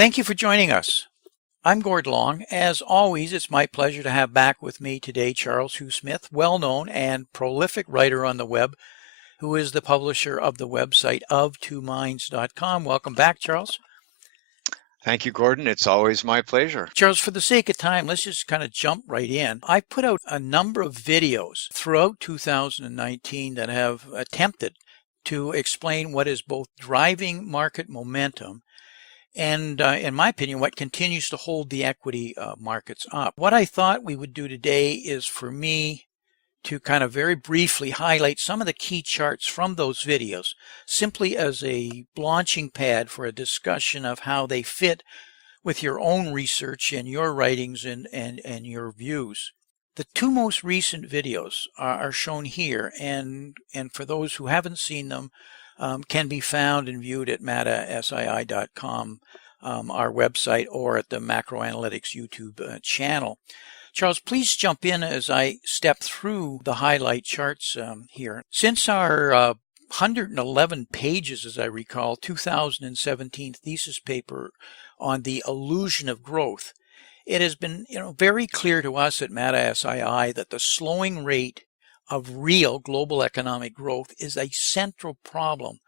Thank you for joining us. I'm Gord Long. As always, it's my pleasure to have back with me today Charles Hugh Smith, well-known and prolific writer on the web, who is the publisher of the website of2minds.com. Welcome back, Charles. Thank you, Gordon. It's always my pleasure. Charles, for the sake of time, let's just kind of jump right in. I put out a number of videos throughout 2019 that have attempted to explain what is both driving market momentum and in my opinion, what continues to hold the equity markets up. What I thought we would do today is for me to kind of very briefly highlight some of the key charts from those videos, simply as a launching pad for a discussion of how they fit with your own research and your writings and your views. The two most recent videos are shown here, and for those who haven't seen them, can be found and viewed at matasii.com, our website, or at the Macro Analytics YouTube channel. Charles, please jump in as I step through the highlight charts here. Since our 111 pages, as I recall, 2017 thesis paper on the illusion of growth, it has been very clear to us at MetaSII that the slowing rate of real global economic growth is a central problem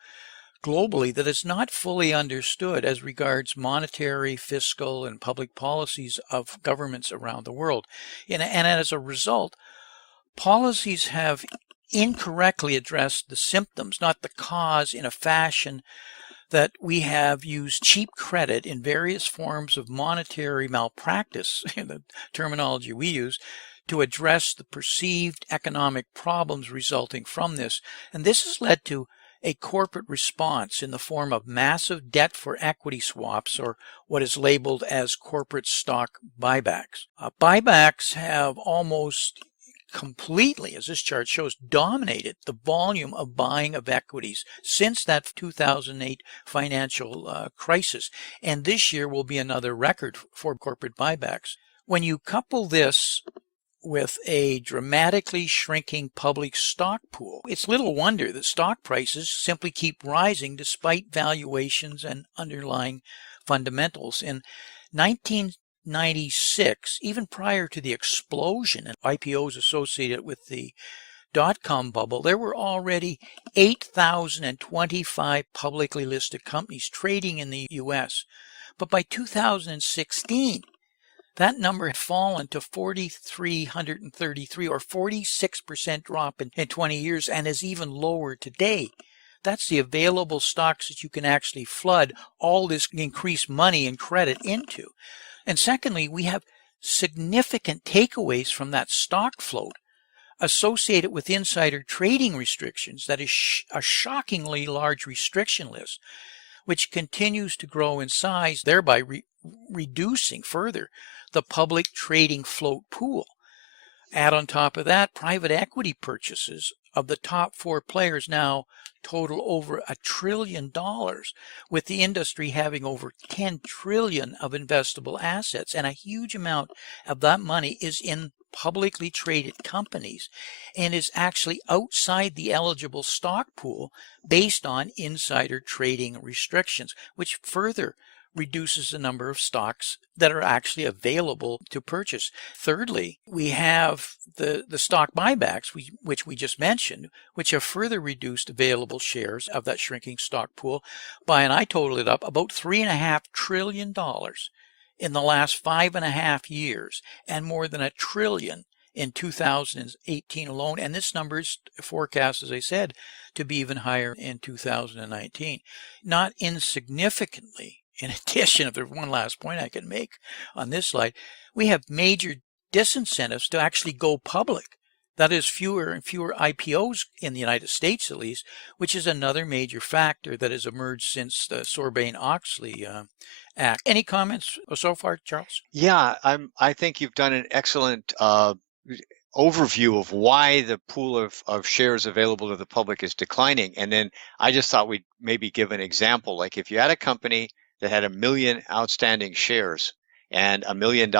globally that is not fully understood as regards monetary, fiscal, and public policies of governments around the world. And as a result, policies have incorrectly addressed the symptoms, not the cause, in a fashion that we have used cheap credit in various forms of monetary malpractice, the terminology we use, to address the perceived economic problems resulting from this. And this has led to a corporate response in the form of massive debt for equity swaps, or what is labeled as corporate stock buybacks. Buybacks have almost completely, as this chart shows, dominated the volume of buying of equities since that 2008 financial crisis. And this year will be another record for corporate buybacks. When you couple this with a dramatically shrinking public stock pool, it's little wonder that stock prices simply keep rising despite valuations and underlying fundamentals. In 1996, even prior to the explosion in IPOs associated with the dot-com bubble, there were already 8,025 publicly listed companies trading in the U.S. But by 2016, that number had fallen to 4,333, or 46% drop in 20 years, and is even lower today. That's the available stocks that you can actually flood all this increased money and credit into. And secondly, we have significant takeaways from that stock float associated with insider trading restrictions. That is a shockingly large restriction list, which continues to grow in size, thereby reducing further the public trading float pool. Add on top of that, private equity purchases of the top four players now total over $1 trillion, with the industry having over 10 trillion of investable assets, and a huge amount of that money is in publicly traded companies and is actually outside the eligible stock pool based on insider trading restrictions, which further reduces the number of stocks that are actually available to purchase. Thirdly, we have the stock buybacks, which we just mentioned, which have further reduced available shares of that shrinking stock pool by, and I totaled it up, about $3.5 trillion in the last 5.5 years, and more than $1 trillion in 2018 alone. And this number is forecast, as I said, to be even higher in 2019. Not insignificantly, in addition, if there's one last point I can make on this slide, we have major disincentives to actually go public. That is, fewer and fewer IPOs in the United States, at least, which is another major factor that has emerged since the Sarbanes-Oxley Act. Any comments so far, Charles? Yeah, I think you've done an excellent overview of why the pool of shares available to the public is declining. And then I just thought we'd maybe give an example. Like if you had a company that had 1 million outstanding shares and $1 million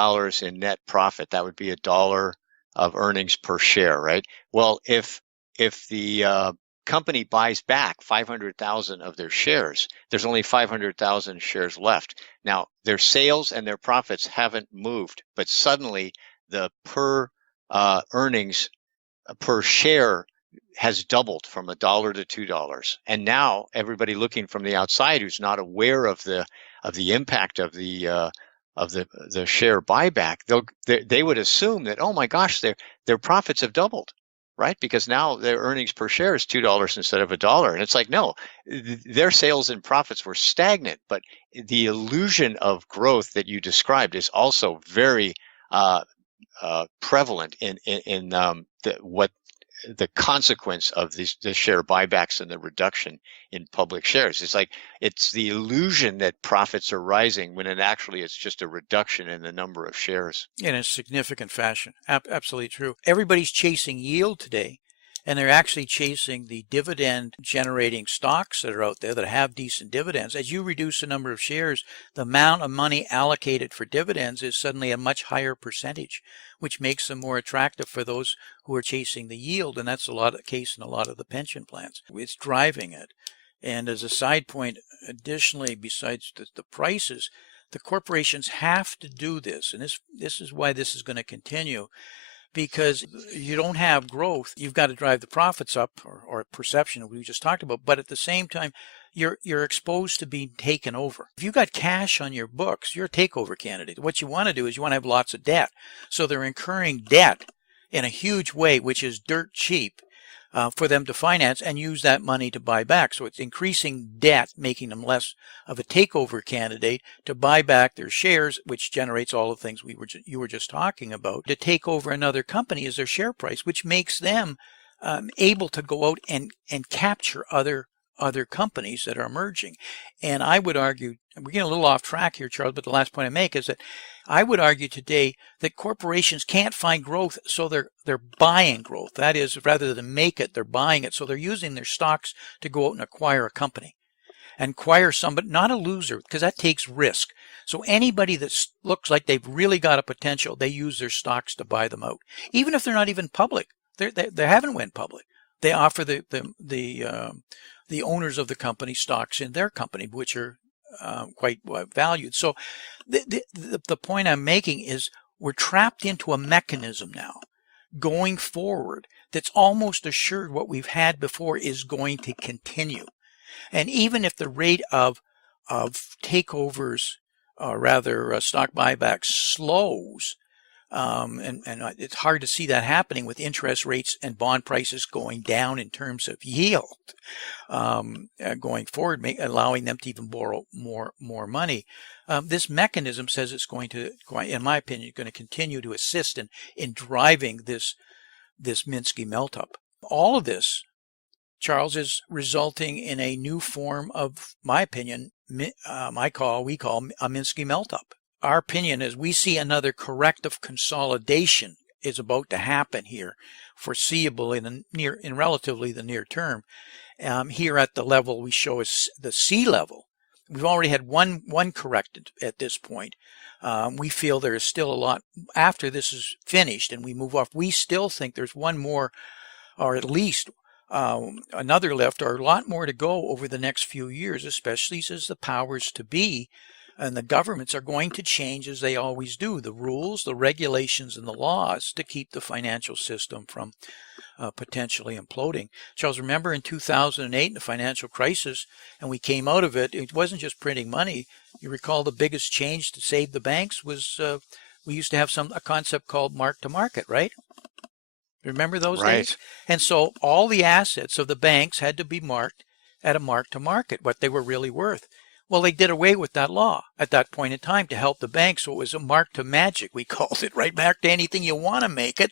in net profit, that would be $1 of earnings per share, right? Well, if the company buys back 500,000 of their shares, there's only 500,000 shares left. Now, their sales and their profits haven't moved, but suddenly the per earnings per share has doubled from $1 to $2. And now everybody looking from the outside who's not aware of the impact of the share buyback, they would assume that, oh my gosh, their profits have doubled, right? Because now their earnings per share is $2 instead of $1. And it's like, no, their sales and profits were stagnant, but the illusion of growth that you described is also very prevalent in what the consequence of the share buybacks and the reduction in public shares. It's like it's the illusion that profits are rising when actually it's just a reduction in the number of shares. In a significant fashion. Absolutely true. Everybody's chasing yield today, and they're actually chasing the dividend generating stocks that are out there that have decent dividends. As you reduce the number of shares, the amount of money allocated for dividends is suddenly a much higher percentage, which makes them more attractive for those who are chasing the yield. And that's a lot of the case in a lot of the pension plans. It's driving it. And as a side point, additionally, besides the prices, the corporations have to do this. And this is why this is going to continue, because you don't have growth. You've got to drive the profits up, or perception we just talked about. But at the same time, you're exposed to being taken over. If you got cash on your books, you're a takeover candidate. What you want to do is you want to have lots of debt. So they're incurring debt in a huge way, which is dirt cheap, for them to finance and use that money to buy back. So it's increasing debt, making them less of a takeover candidate to buy back their shares, which generates all the things you were just talking about. To take over another company is their share price, which makes them able to go out and capture other companies that are emerging. And I would argue, and we're getting a little off track here, Charles, but the last point I make is that I would argue today that corporations can't find growth, so they're buying growth. That is, rather than make it, they're buying it. So they're using their stocks to go out and acquire a company, and acquire somebody, not a loser, because that takes risk. So anybody that looks like they've really got a potential, they use their stocks to buy them out, even if they're not even public. They haven't went public. They offer the owners of the company stocks in their company, which are quite valued. So the point I'm making is we're trapped into a mechanism now going forward that's almost assured what we've had before is going to continue. And even if the rate of takeovers, rather stock buybacks, slows, and it's hard to see that happening with interest rates and bond prices going down in terms of yield, going forward, allowing them to even borrow more money. This mechanism says it's going to, in my opinion, going to continue to assist in driving this Minsky melt-up. All of this, Charles, is resulting in a new form of, my opinion, we call a Minsky melt-up. Our opinion is we see another corrective consolidation is about to happen here, foreseeable in relatively the near term. Here at the level we show as the C level, we've already had one corrected at this point. We feel there is still a lot after this is finished and we move off. We still think there's one more, or at least another lift, or a lot more to go over the next few years, especially as the powers to be and the governments are going to change, as they always do, the rules, the regulations, and the laws to keep the financial system from potentially imploding. Charles, remember in 2008, the financial crisis, and we came out of it, it wasn't just printing money. You recall the biggest change to save the banks was we used to have a concept called mark to market, right? Remember those days? And so all the assets of the banks had to be marked at a mark to market, what they were really worth. Well, they did away with that law at that point in time to help the banks. So it was a mark to magic, we called it, right? Mark to anything you want to make it.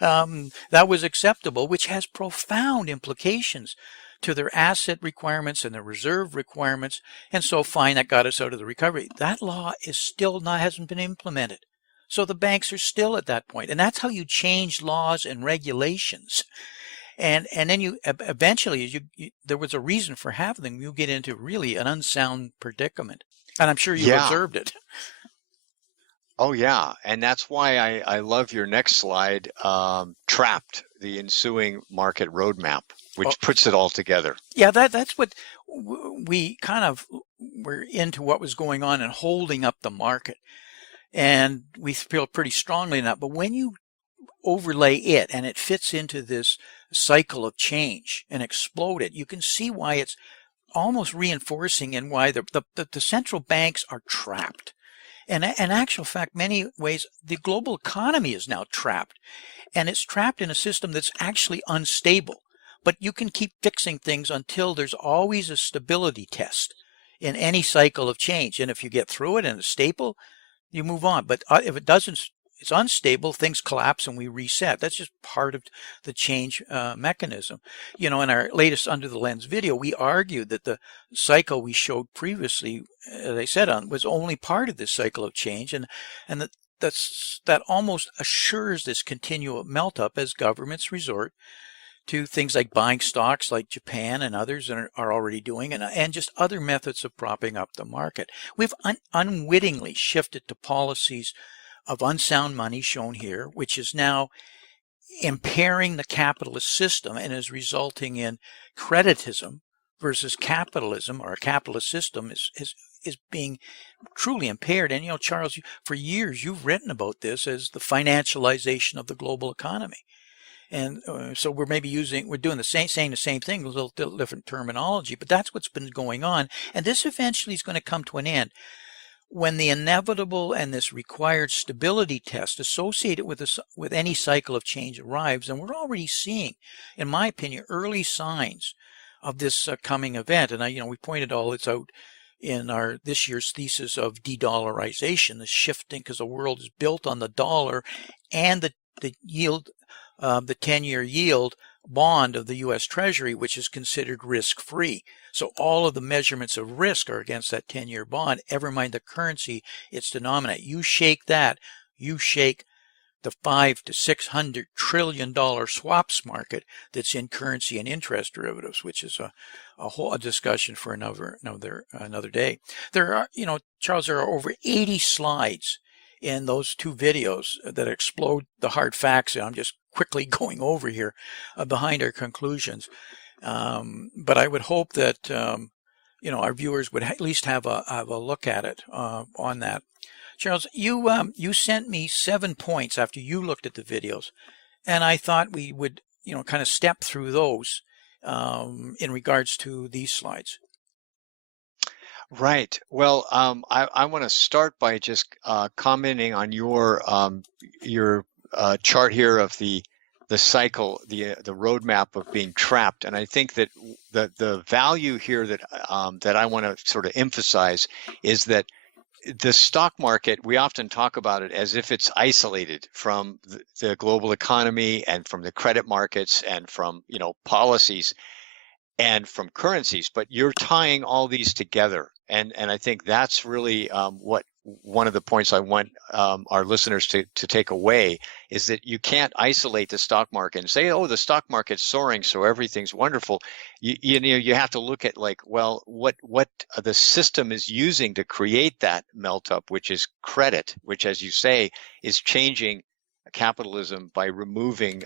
That was acceptable, which has profound implications to their asset requirements and their reserve requirements. And so fine, that got us out of the recovery. That law is still hasn't been implemented. So the banks are still at that point. And that's how you change laws and regulations. And then you eventually, there was a reason for having them. You get into really an unsound predicament. And I'm sure you've observed it. Oh yeah, and that's why I love your next slide, trapped, the ensuing market roadmap, Oh, which puts it all together. yeah, that's what we kind of were into what was going on and holding up the market. And we feel pretty strongly in that. But when you overlay it and it fits into this cycle of change and explode it, you can see why it's almost reinforcing and why the central banks are trapped. And in actual fact, many ways, the global economy is now trapped, and it's trapped in a system that's actually unstable. But you can keep fixing things until there's always a stability test in any cycle of change. And if you get through it and it's stable, you move on. But if it doesn't, it's unstable, things collapse and we reset. That's just part of the change mechanism. You know, in our latest Under the Lens video, we argued that the cycle we showed previously, as I said, was only part of this cycle of change, and that almost assures this continual melt up as governments resort to things like buying stocks like Japan and others are already doing, and just other methods of propping up the market. We've unwittingly shifted to policies of unsound money shown here, which is now impairing the capitalist system and is resulting in creditism versus capitalism, or a capitalist system is being truly impaired. And you know, Charles, for years you've written about this as the financialization of the global economy. And so we're doing saying the same thing with a little different terminology, but that's what's been going on. And this eventually is going to come to an end when the inevitable and this required stability test associated with any cycle of change arrives. And we're already seeing, in my opinion, early signs of this coming event. And we pointed all this out in our this year's thesis of de-dollarization, the shifting, because the world is built on the dollar and the yield, the 10-year yield bond of the U.S. Treasury, which is considered risk-free. So all of the measurements of risk are against that 10-year bond, ever mind the currency it's denominated. You shake that, you shake the $500 to $600 trillion swaps market that's in currency and interest derivatives, which is a discussion for another day. There are, Charles, there are over 80 slides in those two videos that explode the hard facts. And I'm just quickly going over here behind our conclusions. But I would hope that our viewers would at least have a look at it on that. Charles, you sent me 7 points after you looked at the videos, and I thought we would kind of step through those in regards to these slides. Right. Well, I want to start by just commenting on your chart here of the cycle, the roadmap of being trapped, and I think that the value here that I want to sort of emphasize is that the stock market, we often talk about it as if it's isolated from the global economy and from the credit markets and from policies and from currencies, but you're tying all these together. And I think that's really what one of the points I want our listeners to take away is that you can't isolate the stock market and say, oh, the stock market's soaring, so everything's wonderful. You have to look at what the system is using to create that melt up, which is credit, which, as you say, is changing capitalism by removing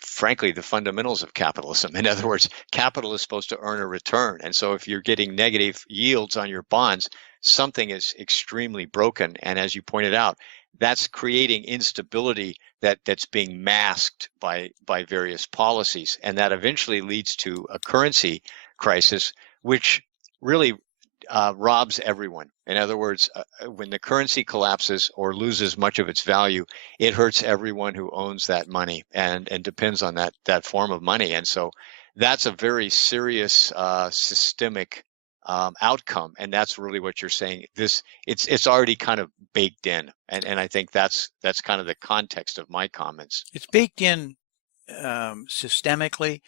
frankly, the fundamentals of capitalism. In other words, capital is supposed to earn a return. And so if you're getting negative yields on your bonds, something is extremely broken. And as you pointed out, that's creating instability that's being masked by various policies. And that eventually leads to a currency crisis, which really robs everyone. In other words, when the currency collapses or loses much of its value, it hurts everyone who owns that money and depends on that form of money. And so that's a very serious systemic outcome. And that's really what you're saying. It's already kind of baked in. And I think that's kind of the context of my comments. It's baked in systemically,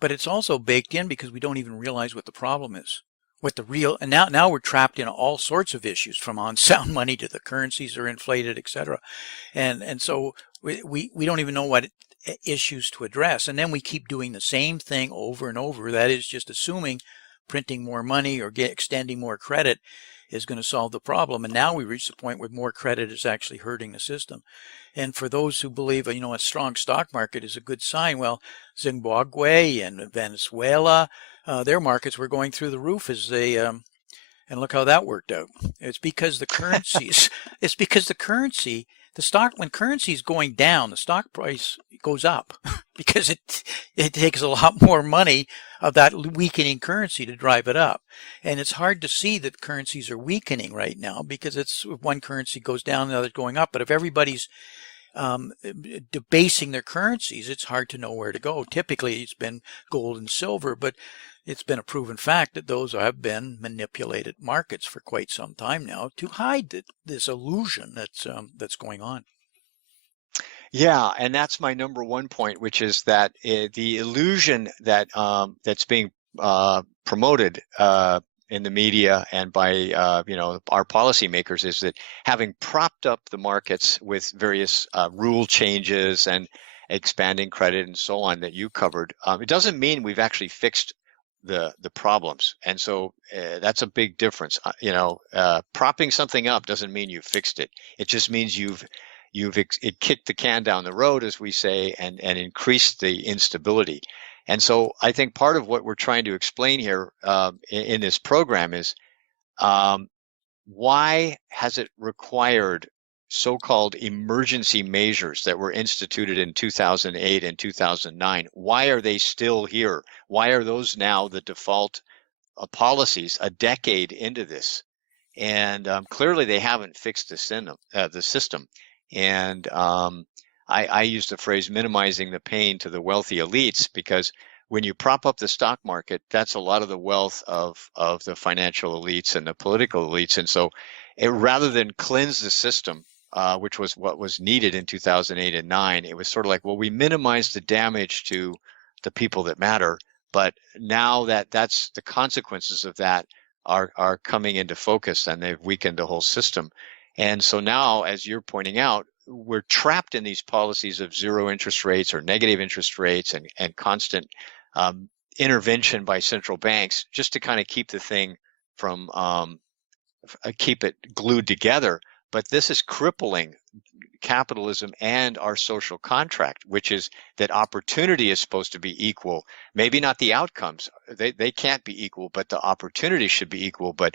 but it's also baked in because we don't even realize what the problem is. And now we're trapped in all sorts of issues, from unsound money to the currencies are inflated, etc. And so we don't even know what issues to address. And then we keep doing the same thing over and over. That is just assuming printing more money or extending more credit is going to solve the problem. And now we reach the point where more credit is actually hurting the system. And for those who believe, a strong stock market is a good sign, well, Zimbabwe and Venezuela, their markets were going through the roof as they and look how that worked out. It's because the currencies, it's because the currency, the stock, when currency is going down, the stock price goes up because it takes a lot more money of that weakening currency to drive it up. And it's hard to see that currencies are weakening right now because it's if one currency goes down, the other's going up. But if everybody's debasing their currencies, it's hard to know where to go. Typically, it's been gold and silver, but it's been a proven fact that those have been manipulated markets for quite some time now to hide this illusion that's going on. Yeah, and that's my number one point, which is that the illusion that that's being promoted in the media and by our policymakers is that having propped up the markets with various rule changes and expanding credit and so on that you covered, it doesn't mean we've actually fixed the problems. And so that's a big difference. Propping something up doesn't mean you've fixed it. It just means it kicked the can down the road, as we say, and increased the instability. And so I think part of what we're trying to explain here in this program is why has it required so-called emergency measures that were instituted in 2008 and 2009? Why are they still here? Why are those now the default policies a decade into this? And clearly they haven't fixed the system. And I use the phrase minimizing the pain to the wealthy elites, because when you prop up the stock market, that's a lot of the wealth of the financial elites and the political elites. And so rather than cleanse the system, which was what was needed in 2008 and 9, it was sort of like, well, we minimized the damage to the people that matter. But now that's the consequences of that are coming into focus, and they've weakened the whole system. And so now, as you're pointing out, we're trapped in these policies of zero interest rates or negative interest rates and constant intervention by central banks just to kind of keep the thing from keep it glued together. But this is crippling capitalism and our social contract, which is that opportunity is supposed to be equal. Maybe not the outcomes. They can't be equal, but the opportunity should be equal. But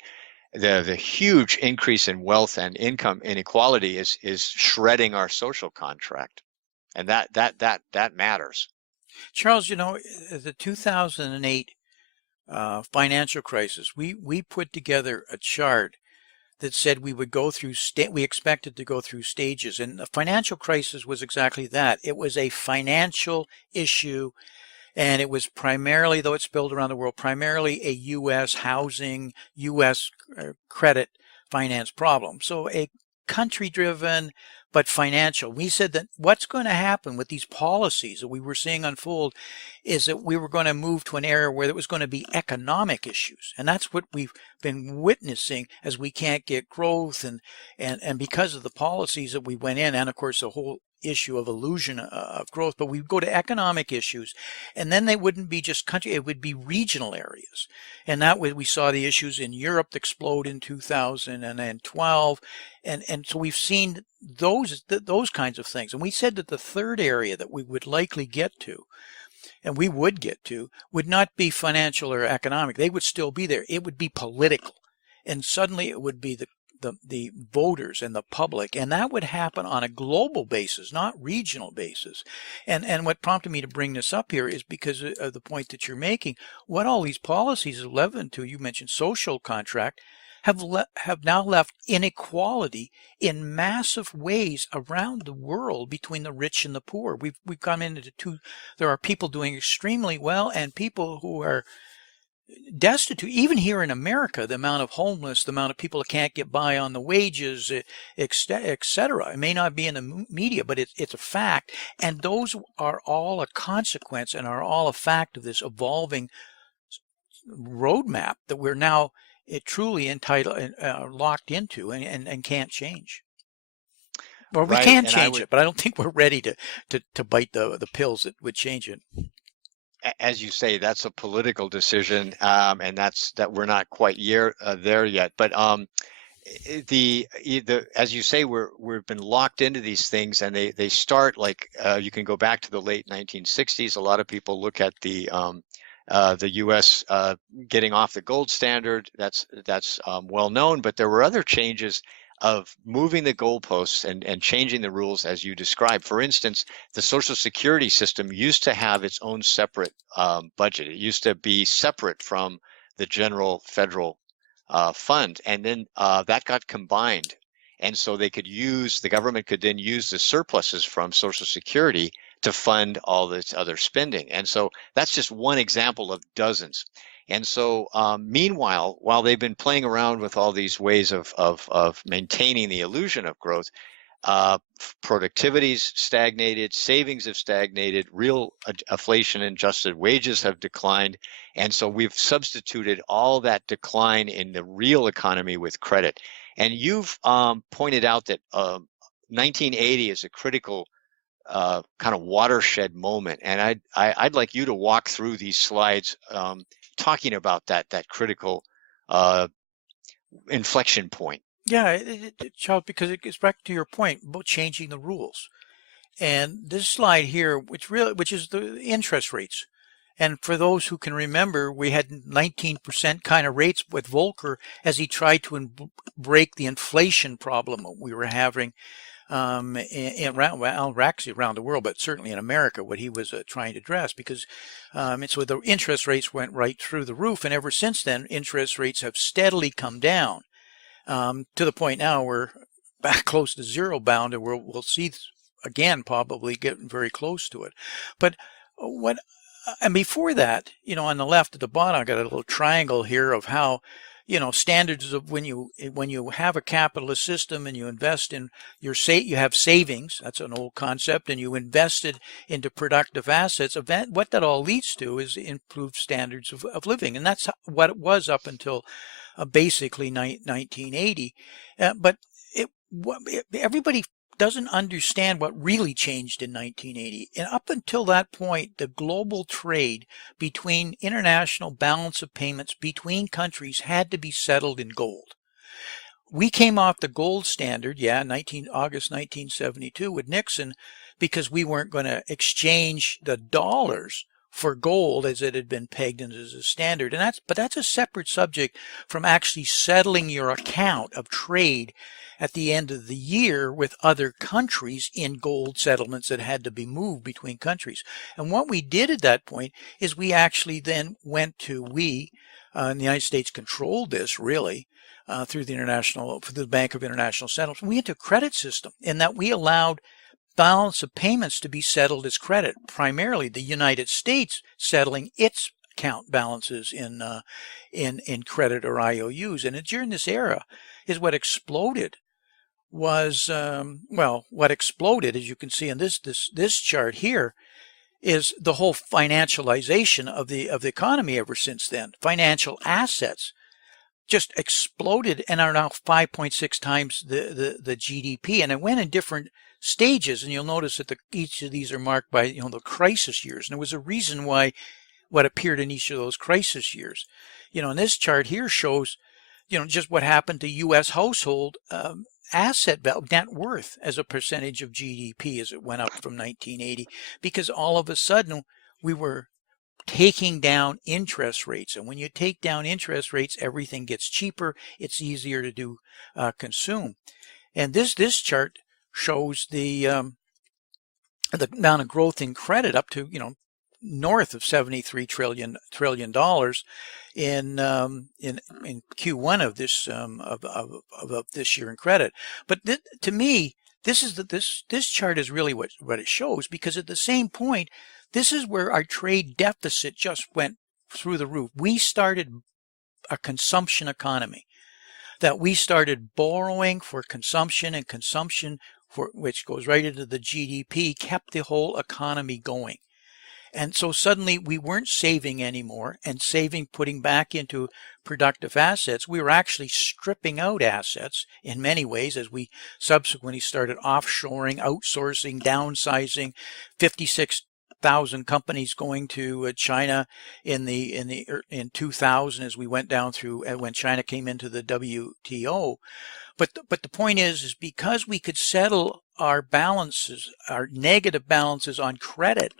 the huge increase in wealth and income inequality is shredding our social contract, and that matters. Charles, the 2008 financial crisis, we put together a chart that said we would go through we expected to go through stages, and the financial crisis was exactly that. It was a financial issue, and it was primarily, though it spilled around the world, primarily a U.S. housing, U.S. credit finance problem. So a country-driven but financial. We said that what's going to happen with these policies that we were seeing unfold is that we were going to move to an era where there was going to be economic issues. And that's what we've been witnessing as we can't get growth and because of the policies that we went in, and of course the whole issue of illusion of growth, but we go to economic issues, and then they wouldn't be just country, it would be regional areas. And that way we saw the issues in Europe explode in 2012. And so we've seen those kinds of things. And we said that the third area that we would likely get to, and we would get to, would not be financial or economic. They would still be there. It would be political. And suddenly it would be the voters and the public, and that would happen on a global basis, not regional basis. And what prompted me to bring this up here is because of the point that you're making. What all these policies have led into, you mentioned social contract, have now left inequality in massive ways around the world between the rich and the poor. We've come into there are people doing extremely well and people who are destitute. Even here in America, the amount of homeless, the amount of people that can't get by on the wages, etc. It may not be in the media, but it's a fact. And those are all a consequence and are all a fact of this evolving roadmap that we're now truly entitled, locked into and can't change. Or we Right, can and I change would it, but I don't think we're ready to bite the pills that would change it. as you say, that's a political decision, and that we're not quite there yet. But the as you say, we've been locked into these things, and they start like you can go back to the late 1960s. A lot of people look at the U.S. Getting off the gold standard. That's well known, but there were other changes of moving the goalposts and changing the rules as you described. For instance, the Social Security system used to have its own separate budget. It used to be separate from the general federal fund, and then that got combined. And so the government could then use the surpluses from Social Security to fund all this other spending. And so that's just one example of dozens. And so meanwhile, while they've been playing around with all these ways of maintaining the illusion of growth, productivity's stagnated, savings have stagnated, real inflation adjusted wages have declined. And so we've substituted all that decline in the real economy with credit. And you've pointed out that 1980 is a critical kind of watershed moment. And I'd like you to walk through these slides talking about that critical inflection point. Yeah, Charles, because it gets back to your point about changing the rules. And this slide here, which is the interest rates. And for those who can remember, we had 19% kind of rates with Volcker as he tried to break the inflation problem we were having actually around the world, but certainly in America, what he was trying to address, because and so the interest rates went right through the roof. And ever since then, interest rates have steadily come down to the point now we're back close to zero bound, and we'll see again probably getting very close to it. But what and before that, on the left at the bottom, I got a little triangle here of how, standards of when you have a capitalist system and you invest in you have savings. That's an old concept, and you invested into productive assets. What that all leads to is improved standards of living, and that's what it was up until basically 1980. But everybody doesn't understand what really changed in 1980. And up until that point, the global trade between international balance of payments between countries had to be settled in gold. We came off the gold standard, August 1972 with Nixon, because we weren't going to exchange the dollars for gold as it had been pegged as a standard. But that's a separate subject from actually settling your account of trade at the end of the year with other countries in gold settlements that had to be moved between countries. And what we did at that point is we actually then went to, in the United States controlled this really through the Bank of International Settlements. We went to a credit system in that we allowed balance of payments to be settled as credit, primarily the United States settling its account balances in credit or IOUs. And during this era is what exploded what exploded, as you can see in this chart here, is the whole financialization of the economy ever since then. Financial assets just exploded and are now 5.6 times the GDP, and it went in different stages. And you'll notice that each of these are marked by the crisis years, and there was a reason why what appeared in each of those crisis years. And this chart here shows just what happened to U.S. household net worth as a percentage of GDP as it went up from 1980, because all of a sudden we were taking down interest rates. And when you take down interest rates, everything gets cheaper. It's easier to consume. And this chart shows the amount of growth in credit up to north of $73 trillion in Q1 of this of this year in credit. But to me, this chart is really what it shows, because at the same point, this is where our trade deficit just went through the roof. We started a consumption economy, that we started borrowing for consumption, and consumption which goes right into the GDP kept the whole economy going. And so suddenly we weren't saving anymore, and putting back into productive assets. We were actually stripping out assets in many ways as we subsequently started offshoring, outsourcing, downsizing. 56 100,000 companies going to China in 2000 as we went down through when China came into the WTO. But the point is because we could settle our balances, our negative balances on credit,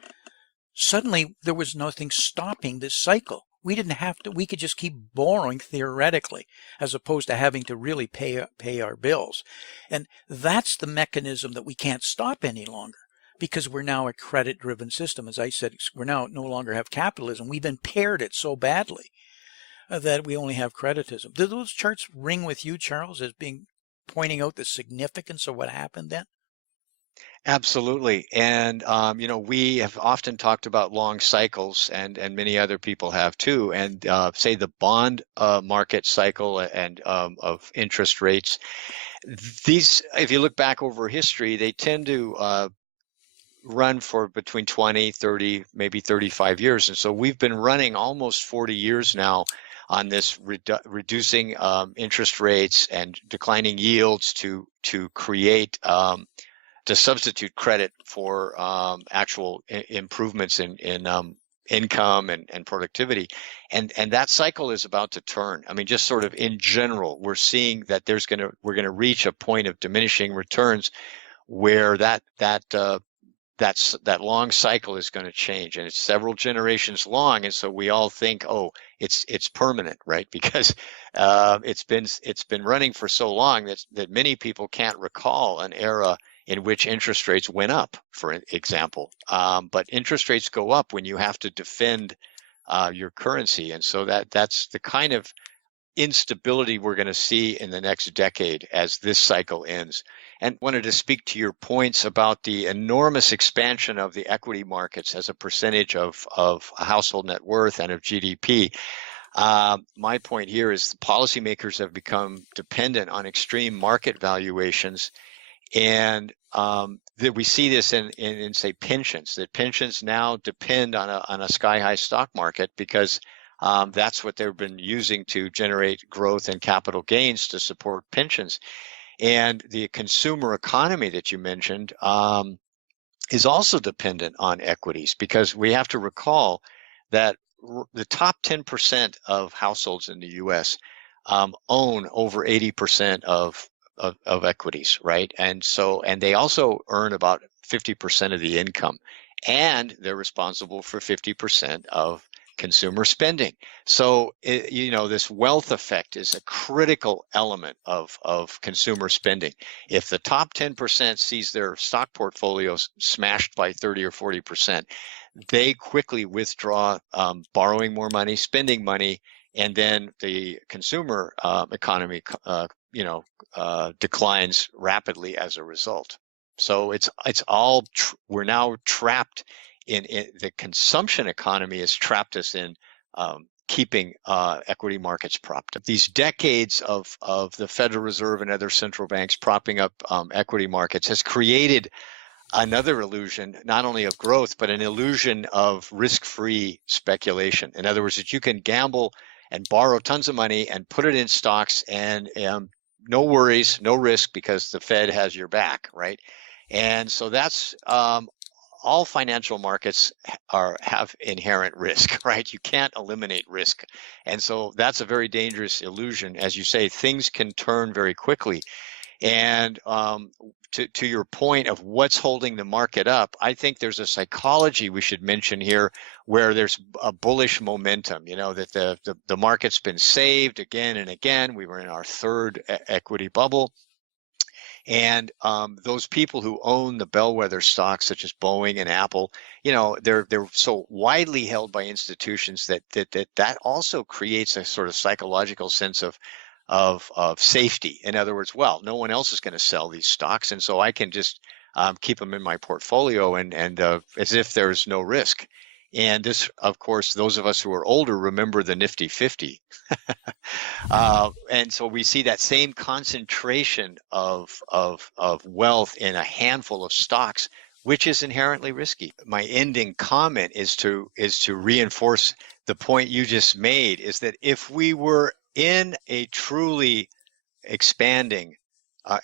suddenly there was nothing stopping this cycle. We didn't have to, we could just keep borrowing theoretically, as opposed to having to really pay our bills. And that's the mechanism that we can't stop any longer because we're now a credit driven system. As I said, we're now no longer have capitalism. We've impaired it so badly that we only have creditism. Do those charts ring with you, Charles, as being pointing out the significance of what happened then? Absolutely. And, we have often talked about long cycles, and many other people have too. And say the bond market cycle and of interest rates, these, if you look back over history, they tend to run for between 20, 30, maybe 35 years. And so we've been running almost 40 years now on this reducing interest rates and declining yields to create to substitute credit for actual improvements in income and productivity, and that cycle is about to turn. I mean, just sort of in general, we're seeing that we're gonna reach a point of diminishing returns where that long cycle is going to change, and it's several generations long, and so we all think, oh, it's permanent, right? Because it's been running for so long that many people can't recall an era in which interest rates went up, for example. But interest rates go up when you have to defend your currency, and so that's the kind of instability we're going to see in the next decade as this cycle ends. And wanted to speak to your points about the enormous expansion of the equity markets as a percentage of household net worth and of GDP. My point here is the policymakers have become dependent on extreme market valuations, and that we see this in say pensions. That pensions now depend on a sky-high stock market because that's what they've been using to generate growth and capital gains to support pensions. And the consumer economy that you mentioned is also dependent on equities, because we have to recall that the top 10% of households in the U.S. Own over 80% of equities, right? And they also earn about 50% of the income, and they're responsible for 50% of consumer spending. So, this wealth effect is a critical element of consumer spending. If the top 10% sees their stock portfolios smashed by 30 or 40%, they quickly withdraw, borrowing more money, spending money, and then the consumer economy, declines rapidly as a result. So we're now trapped in the consumption economy has trapped us in keeping equity markets propped up. These decades of the Federal Reserve and other central banks propping up equity markets has created another illusion, not only of growth, but an illusion of risk-free speculation. In other words, that you can gamble and borrow tons of money and put it in stocks, and no worries, no risk, because the Fed has your back, right? And so that's all financial markets have inherent risk, right? You can't eliminate risk. And so that's a very dangerous illusion. As you say, things can turn very quickly. And to your point of what's holding the market up, I think there's a psychology we should mention here where there's a bullish momentum, that the market's been saved again and again. We were in our third equity bubble. And those people who own the bellwether stocks, such as Boeing and Apple, they're so widely held by institutions that also creates a sort of psychological sense of safety. In other words, well, no one else is going to sell these stocks, and so I can just keep them in my portfolio and as if there's no risk. And this, of course, those of us who are older remember the Nifty 50. And so we see that same concentration of wealth in a handful of stocks, which is inherently risky. My ending comment is to reinforce the point you just made, is that if we were in a truly expanding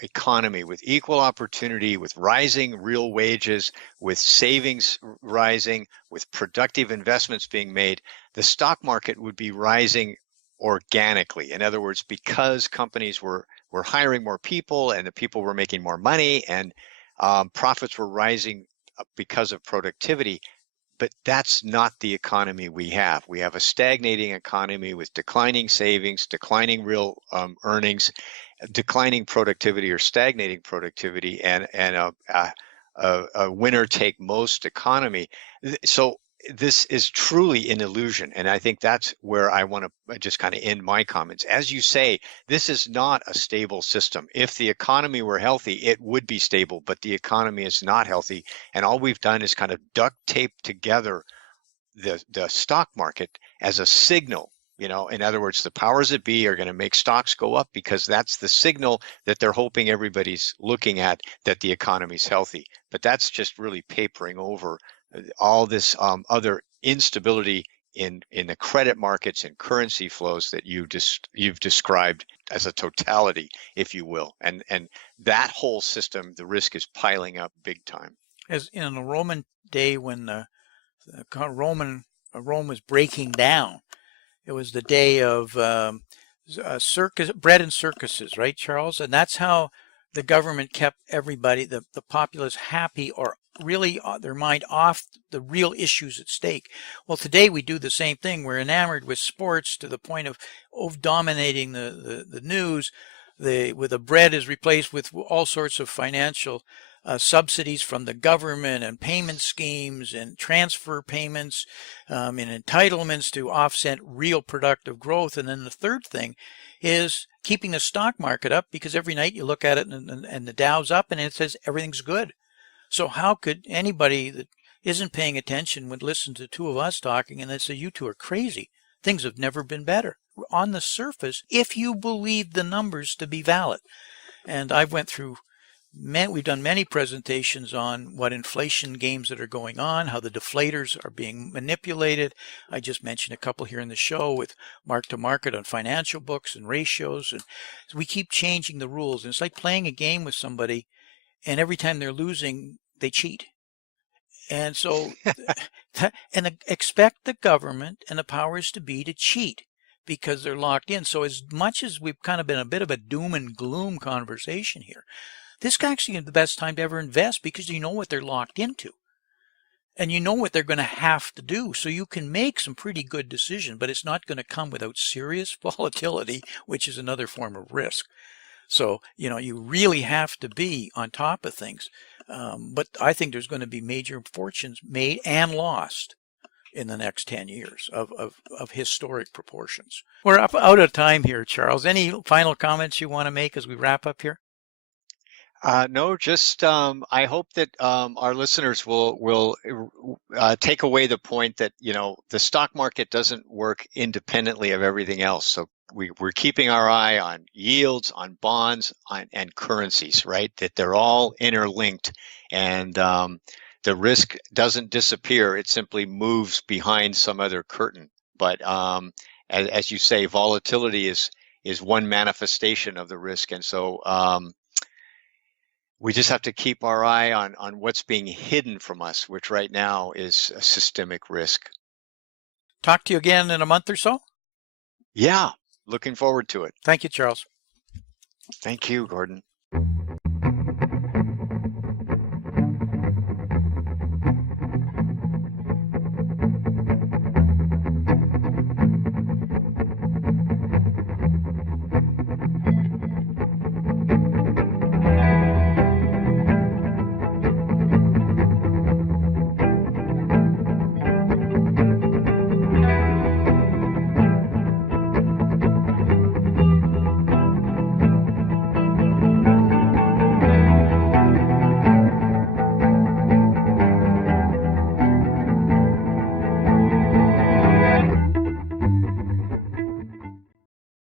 economy with equal opportunity, with rising real wages, with savings rising, with productive investments being made, the stock market would be rising organically. In other words, because companies were hiring more people and the people were making more money, and profits were rising because of productivity. But that's not the economy we have. We have a stagnating economy with declining savings, declining real earnings, declining productivity or stagnating productivity, and a winner take most economy. So this is truly an illusion, and I think that's where I want to just kind of end my comments. As you say, this is not a stable system. If the economy were healthy, it would be stable, but the economy is not healthy, and all we've done is kind of duct tape together the stock market as a signal. In other words, the powers that be are going to make stocks go up because that's the signal that they're hoping everybody's looking at, that the economy's healthy. But that's just really papering over all this other instability in the credit markets and currency flows that you've described as a totality, if you will. And that whole system, the risk is piling up big time. As in the Roman day, when Rome was breaking down, it was the day of circus, bread and circuses, right, Charles? And that's how the government kept everybody, the populace, happy, or really their mind off the real issues at stake. Well, today we do the same thing. We're enamored with sports to the point of dominating the news. With the bread is replaced with all sorts of financial subsidies from the government and payment schemes and transfer payments and entitlements to offset real productive growth. And then the third thing is keeping the stock market up, because every night you look at it and the Dow's up and it says everything's good. So how could anybody that isn't paying attention would listen to two of us talking and they say, you two are crazy. Things have never been better on the surface if you believe the numbers to be valid. And I've went through we've done many presentations on what inflation games that are going on, how the deflators are being manipulated. I just mentioned a couple here in the show with mark to market on financial books and ratios. And so we keep changing the rules. And it's like playing a game with somebody, and every time they're losing, they cheat. And so, expect the government and the powers to be to cheat because they're locked in. So as much as we've kind of been a bit of a doom and gloom conversation here, this is actually the best time to ever invest because you know what they're locked into. And you know what they're going to have to do. So you can make some pretty good decisions, but it's not going to come without serious volatility, which is another form of risk. So, you really have to be on top of things. But I think there's going to be major fortunes made and lost in the next 10 years of historic proportions. We're out of time here, Charles. Any final comments you want to make as we wrap up here? No, just I hope that our listeners will take away the point that the stock market doesn't work independently of everything else. So we're keeping our eye on yields, on bonds, and currencies, right? That they're all interlinked, and the risk doesn't disappear; it simply moves behind some other curtain. But as you say, volatility is one manifestation of the risk, and so. We just have to keep our eye on what's being hidden from us, which right now is a systemic risk. Talk to you again in a month or so? Yeah, looking forward to it. Thank you, Charles. Thank you, Gordon.